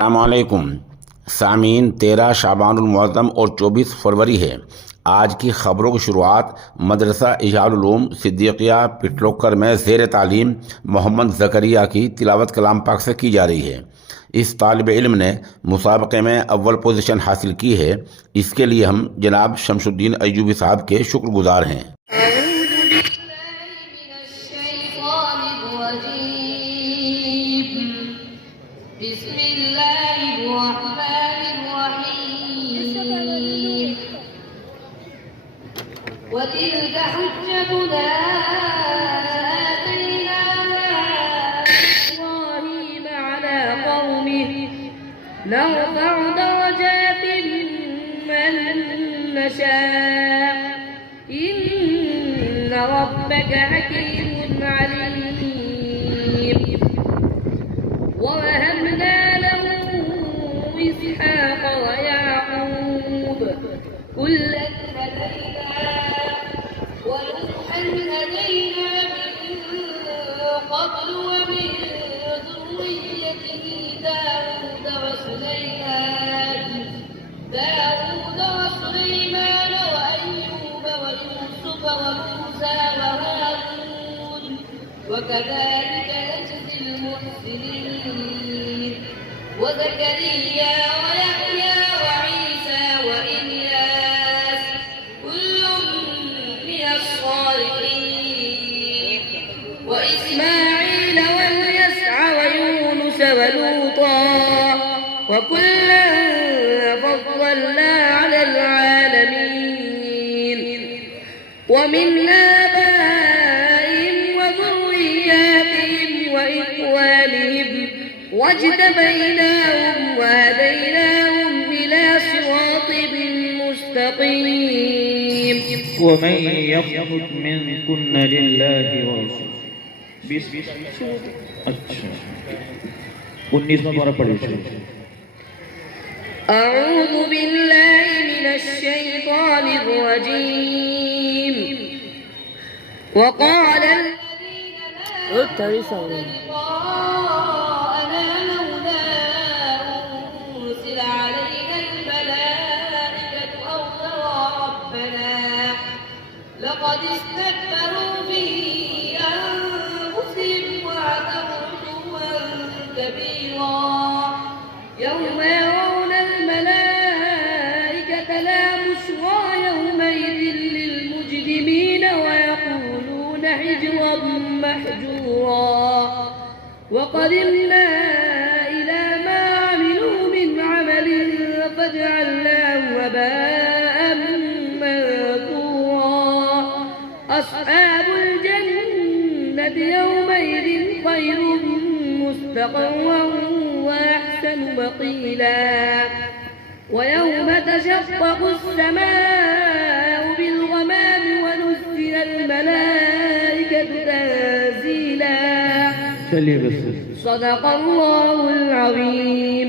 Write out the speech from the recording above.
अस्सलामुअलैकुम सामीन। 13 शाबानुल मुअज़्ज़म और 24 फरवरी है। आज की ख़बरों की शुरुआत मदरसा इजाज़ुल उलूम सिद्दीक़िया पिटलोकर में ज़ेर तालीम मोहम्मद ज़करिया की तिलावत कलाम पाक से की जा रही है। इस तालिब इल्म ने मुसाबक़े में अव्वल पोजीशन हासिल की है। इसके लिए हम जनाब शमशुद्दीन अय्यूबी साहब के शुक्रगुज़ार हैं। وتلك حجتنا آتيناها إبراهيم على قومه نرفع درجات من نشاء إن ربك حكيم عليم. ووهبنا له إسحاق ويعقوب كلا هدينا ونوحا هدينا من قبل ومن ذريته داود وسليمان وأيوب ويوسف وموسى وهارون وكذلك نجزي المحسنين. وزكريا ويحيى وعيسى وإلياس كل من الصالحين وإسماعيل واليسع ويونس ولوطا وكلا فضلنا على العالمين. ومن آبائهم وذرياتهم وإخوانهم واجتبيناهم وهديناهم إلى صراط مستقيم. ومن يقنط منكن لله ورسوله अच्छा 19 बार पढ़िए। أعوذ بالله من الشيطان الرجيم. وقال الذين لا يرجون لقاءنا لولا أنزل علينا الملائكة أو نرى ربنا لقد استكبروا في أنفسهم وعتوا عتوا كبيرا. يوم يرون الملائكة لا بشرى يومئذ للمجرمين ويقولون حجرا محجورا. وقدمنا إلى ما عملوا من عمل فجعلناه هباء منثورا. أصحاب الجنة يومئذ خير مستقرا وأحسن مقيلا. ويوم تشقق السماء بالغمام ونزل الملائكة تنزيلا. صدق الله العظيم.